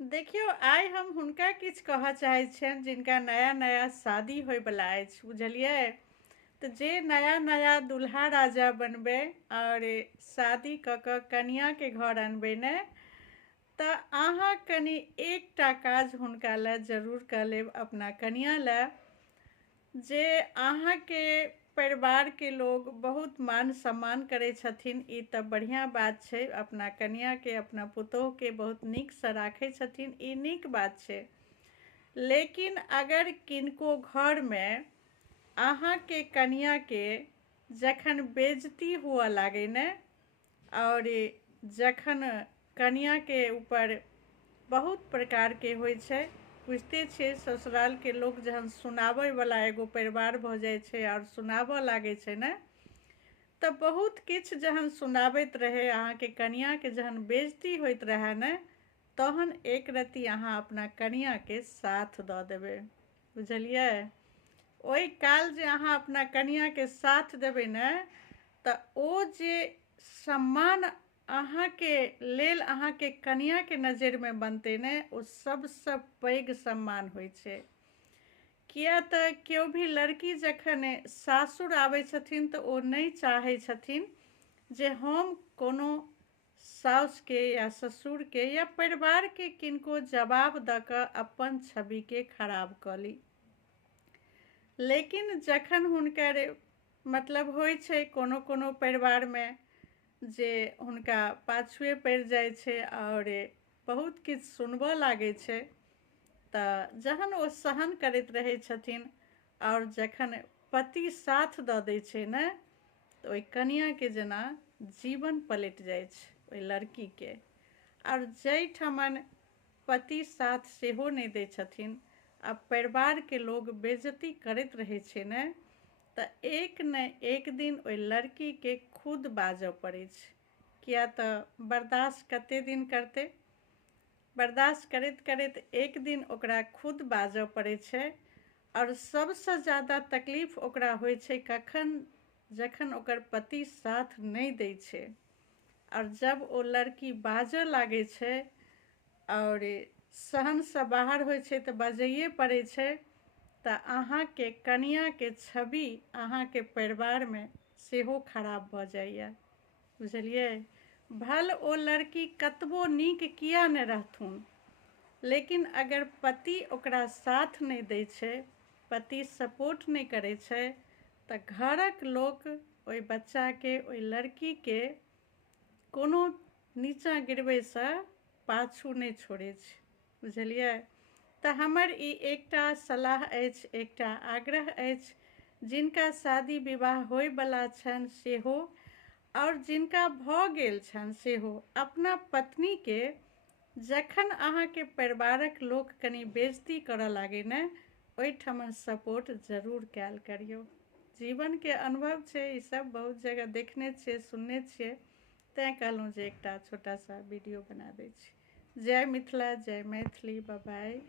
देखियो आइ हम हुनका किछु कहऽ चाहै छियनि जिनका नया नया शादी होयवला अछि, बुझलियै। तऽ जे नया नया दूल्हा राजा बनबै और शादी कऽ कनियाँके घर अनबै ने, तऽ अहाँ कनि एकटा काज हुनका लए जरूर कऽ लेब अपना कनियाँ लए, जे अहाँके परिवारके लोग बहुत मान सम्मान करै छथिन। ई तऽ बढ़िआँ बात छै, अपना कनियाँके अपना पुतोहके बहुत नीकसँ राखै छथिन, ई नीक बात छै। लेकिन अगर किनको घरमे अहाँके कनियाँके जखन बेइज्जती हुअ लागे ने, और जखन कनियाँके ऊपर बहुत प्रकारके होइ छै, बुझते छियै ससुरालके लोक जहन सुनाबैवला एगो परिवार भऽ जाइ छै और सुनाबऽ लागै छै ने, तऽ बहुत किछु जहन सुनाबैत रहै अहाँके कनियाँके जहन बेइज्जती होइत रहै ने, तहन एक रत्ती अहाँ अपना कनियाँके साथ दऽ देबै, बुझलियै। ओहि काल जे अहाँ अपना कनियाँके साथ देबै ने, तऽ ओ जे सम्मान अहाँके लेल अहाँके कनियाँके नजरिमे बनतै ने, ओ सबसँ पैघ सम्मान होइ छै। किया तऽ केओ भी लड़की जखन सासुर आबै छथिन तऽ ओ नहि चाहै छथिन जे हम कोनो साउसके या ससुरके या परिवारके किनको जवाब दऽ कऽ अपन छविके खराब कऽ ली। लेकिन जखन हुनकर मतलब होइ छै कोनो कोनो परिवारमे जे हुनका पाछुए पड़ि जाइ छै और बहुत किछु सुनबऽ लागै छै, तऽ जहन ओ सहन करैत रहै छथिन और जखन पति साथ दऽ दै छै ने, तऽ ओहि कनियाँके जेना जीवन पलटि जाइ छै ओहि लड़कीके। और जाहिठमन पति साथ सेहो नहि दै छथिन आ परिवारके लोग बेइज्जती करैत रहै छै ने, तऽ एक ने एक दिन ओहि लड़कीके खुद बाजऽ पड़ै छै। किया तऽ बर्दाश्त कतेक दिन करतै, बर्दाश्त करैत करैत एक दिन ओकरा खुद बाजऽ पड़ै छै। और सबसँ ज़्यादा तकलीफ ओकरा होइ छै कखन, जखन ओकर पति साथ नहि दै छै। और जब ओ लड़की बाजऽ लागै छै और सहनसँ बाहर होइ छै तऽ बाजैए पड़ै छै, तऽ अहाँके कनियाँके छवि अहाँके परिवारमे सेहो खराब भऽ जाइए, बुझलियै। भल ओ लड़की कतबो नीक किया नहि रहथुन, लेकिन अगर पति ओकरा साथ नहि दै छै, पति सपोर्ट नहि करै छै, तऽ घरक लोक ओहि बच्चाके ओहि लड़कीके कोनो नीचाँ गिरबैसँ पाछू नहि छोड़ै छै, बुझलियै। तऽ हमर ई एकटा सलाह अछि, एकटा आग्रह अछि, जिनका शादी विवाह होयवला छनि सेहो और जिनका भऽ गेल छनि सेहो, अपना पत्नीके जखन अहाँके परिवारक लोक कनि बेइज्जती करऽ लागे ने, ओहिठमन सपोर्ट जरूर कयल करियौ। जीवनके अनुभव छै ई सब, बहुत जगह देखने छियै सुनने छियै, तैँ कहलहुँ जे एकटा छोटा सा वीडियो बना दै छी। जय मिथिला, जय मैथिली, बाय बाय।